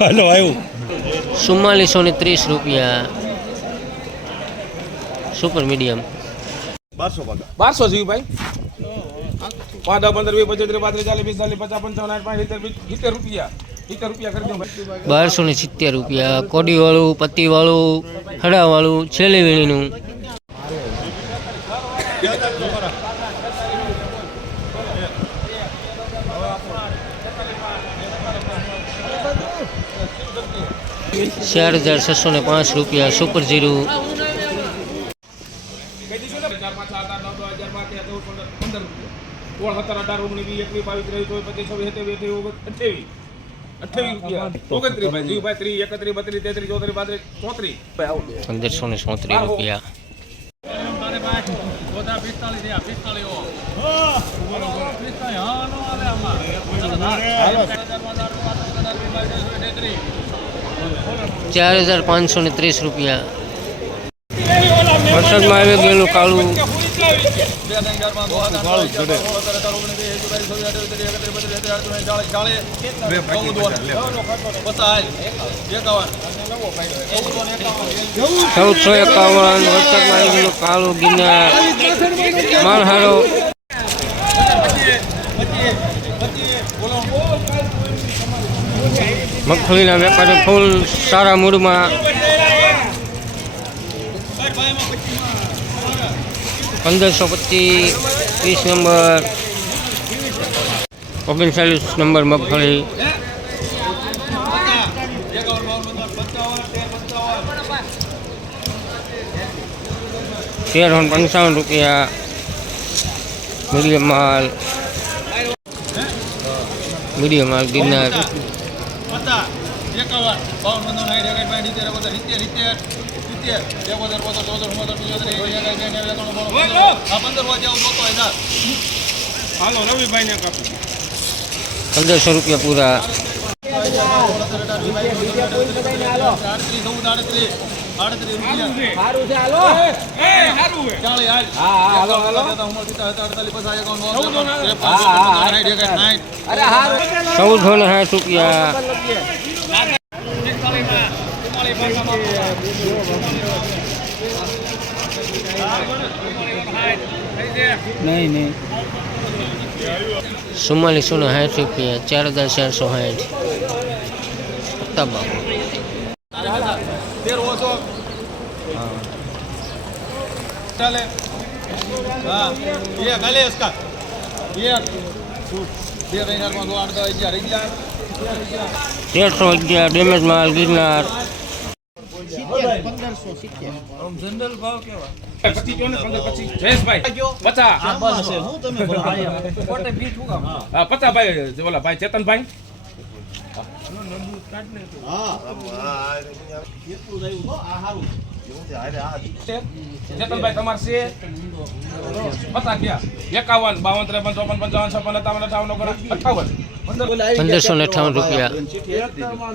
હાલો આવ્યું. ચુમ્માલીસો ને ત્રીસ રૂપિયા. સુપર મીડિયમ બારસો બારસો જીવ ભાઈ? પાંચ દસ પંદર વીસ પચીસ ત્રીસ પાંત્રીસ ચાલીસ પિસ્તાલીસ પચાસ પંચાવન સાઠ પાંચ સિત્તેર સિત્તેર રૂપિયા. સિત્તેર રૂપિયા કરી દો ભાઈ. બારસો ને સિત્તેર રૂપિયા. કોડીવાળું પત્તીવાળું હડાવાળું છેલ્લી વીણીનું. ચાર હજાર છસો ને પાંચ રૂપિયા સુપર જીરું કઈ દીધું ને ચાર પાંચ સાત આઠ નવ દસ અગિયાર બાર તેર ચૌદ પંદર પંદર રૂપિયા સોળ ચાર હજાર પાંચસો ને ત્રીસ રૂપિયા. વરસાદમાં આવી ગયેલું કાળું. ચૌદસો એકાવન, વરસાદમાં આવી ગયેલું કાળું ગિરનાર. માલહારો મગફળીના વેપારી ફૂલ સારા મૂડમાં પંદરસો પચીસ ત્રીસ નંબર, ઓગણચાલીસ નંબર મગફળી. તેર પંચાવન રૂપિયા મીડિયમ માલ. મીડિયમ માલ ગિરનાર. એકાવન બાવન પંદર સાઠ એકાઠ પાંચ સિત્તેર એકોતેર સિત્તેર સિત્તેર સિત્તેર એકોતેર પોતેર ચોતેર ઉમોતેર પિચોતેર આ પંદર વાગે આવું જોતો હોય હાલો રવિભાઈ ને કાપી પંદરસો રૂપિયા પૂરા. આડત્રીસ ચૌદ આડત્રીસ. આડત્રીસ રૂપિયા. ચાલી હાલ. હાલો હાલો. ઉમર પિતા હતા અડતાલીસ પચાસ એકાવન સાઠ એકાઠ સાઠ ચૌદસો ને સાઠ રૂપિયા. નહીં નહીં. ચુમ્માલીસો ને સાઠ રૂપિયા ચાર હજાર ચારસો સાઠ. તમામ તેર ઓછો ચાલે હા એક હાલે इसका એક બે ત્રણ ચાર પાંચ આઠ દસ અગિયાર અગિયાર તેરસો અગિયાર ડેમેજ માલ ગિરનાર પચીસ કયો ને પંદર પચીસ જયેશભાઈ પચાસ હા ચેતનભાઈ પંચાવન છપ્પન સત્તાવન અઠાવન અઠાવન પંદરસો ને અઠાવન રૂપિયા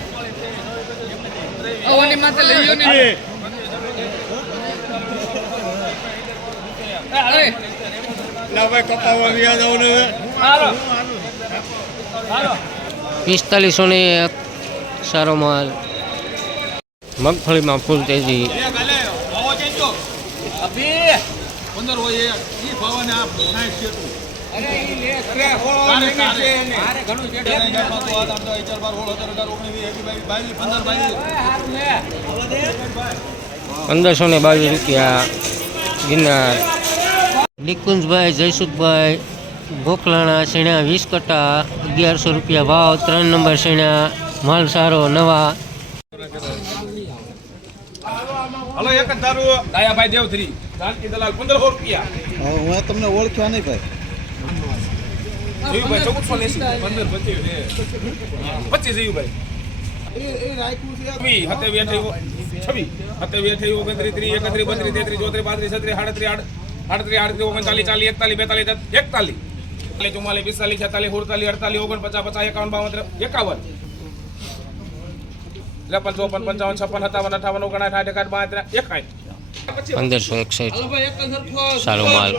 હા ગિરીશભાઈ હા બાપુ હાલો. હાલો. પિસ્તાલીસો ને એક સારો માલ. મગફળીમાં ફૂલ તેજી. પંદર હોય ભાવને પંદરસો ને બાવીસ રૂપિયા ગિરનાર. નિકુંજભાઈ જયસુખભાઈ ગોખલાણા શેણા વીસ કટા અગિયારસો રૂપિયા ભાવ ત્રણ નંબર શેણા માલ સારો નવા. હલો એક જ ધારું દાયાભાઈ દેવધરી. જાનકી દલાલ પંદરસો રૂપિયા. હું તમને ઓળખ્યા નહીં ભાઈ. જીવીભાઈ ચૌદસો ને એસી પંદર પચીસ ને પચીસ જીવીભાઈ છવ્વી, સત્યાવી, અઠ્યાવી, છવ્વી, સત્યાવી, અઠ્યાવી, ઓગણત્રીસ, ત્રીસ, એકત્રીસ, બત્રીસ, તેત્રીસ, ચોત્રીસ, પાંત્રીસ, છત્રીસ, સાડત્રીસ, આડ- આડત્રીસ, આડત્રીસ, ઓગણચાલીસ, ચાલીસ, એકતાલીસ, બેતાલીસ, તેત- એકતાલીસ, ચાલીસ, ચુમ્માલીસ, પિસ્તાલીસ, છેતાલીસ, સુડતાલીસ, અડતાલીસ, ઓગણપચાસ, પચાસ, એકાવન, બાવન, ત્રે- એકાવન ત્રેપન ચોપન પંચાવન છપ્પન સત્તાવન અઠાવન ઓગણસાઠ સાઠ એકાઠ બાર એકાઠ પંદરસો એકસઠ સારો માલ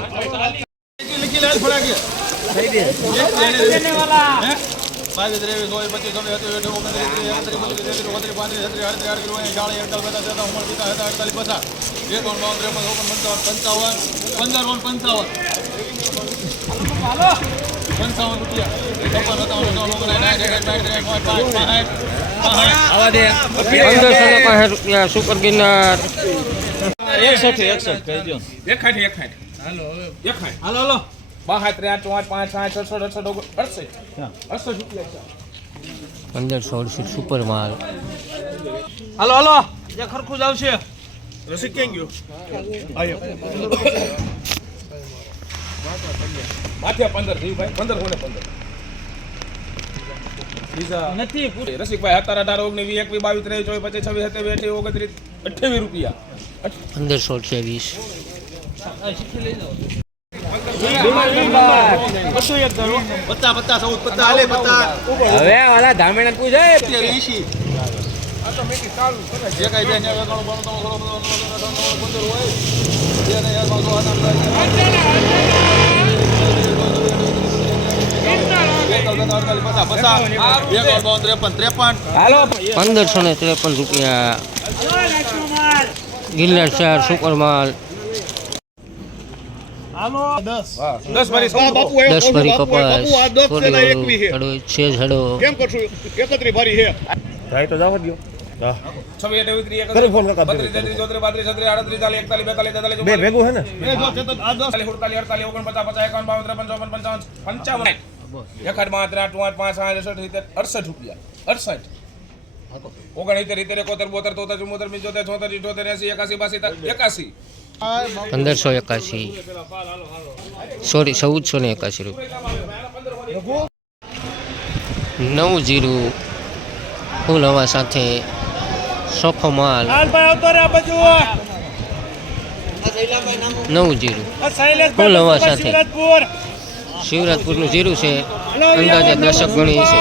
બાવીસ ત્રેવીસ ચોવીસ પચીસ ચોપન પંચાવન પંદર ઓન પંચાવન પંચાવન રૂપિયા છપ્પન સત્તાવન અઠાવન રૂપિયા સુપર ગિરનાર એકસઠ એકસઠ કહી હાલો હાલો બાહાત ત્રણ ચોઆઠ પાંચ પાંચ અડસઠ અડસઠ ઓગણ અડસઠ અડસઠ રૂપિયા. પંદરસો અડસઠ સુપર માલ હાલો હાલો જે ખરખું જ આવશે માથે પંદર જીવભાઈ પંદર કોને પંદર બીજા નથી રસિકભાઈ સત્તર અઢાર ઓગણીસ વીસ એકવીસ બાવીસ ત્રેવીસ ચોવીસ પચીસ છવ્વીસ સત્યાવીસ અઠ્યાવીસ ઓગણત્રીસ અઠ્યાવીસ રૂપિયા પંદરસો અઠ્યાવીસ હવે વાલા ધામેણા પૂછે એસી જે કાંઈ બે પંદરસો ને ત્રેપન રૂપિયા ગિરનાર ચાર સુપર માલ. દસ દસ મારી સૌ દસ ભરી કપાસ થોડી હળો હળો છે જ હળો કેમ કરશું એકત્રી ભરી છે ભાઈ તો જાવ દો છવ્વીસ અઠ્યાવીસ ત્રીસ કરે ફોન કાકા, બત્રીસ તેત્રીસ ચોત્રીસ પાંત્રીસ છત્રીસ આડત્રીસ ચાલીસ એકતાલીસ બેતાલીસ તેતાલીસ બે ચુમ્માલીસ, ભેગું હે ને ચાલીસ, સુડતાલીસ, અડતાલીસ, ઓગણપચાસ, પચાસ, એકાવન, બાવન, ત્રેપન, ચોપન, પંચાવન, પંચાવન. એકાઠ, બાર, ત્રણ, આઠ, પાંચ, સાત, અડસઠ, સિત્તેર, અડસઠ રૂપિયા. અડસઠ. ઓગણસિત્તેર, સિત્તેર, એકોતેર, બોતેર, તોતેર, ચુમ્મોતેર, પંચોતેર, છોતેર, ઇઠોતેર, એંસી, એકાસી, બાસી, એકાસી. પંદરસો એકાસી સોરી ચૌદસો ને એકાસી રૂપિયા નવ જીરું ફૂલ હવા સાથે સોખો માલ. નવ જીરું. ફૂલ હવા સાથે. શિવરાજપુર. શિવરાજપુરનું જીરું છે. અંદાજે દશક ગણી છે.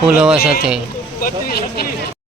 ફૂલ સાથે.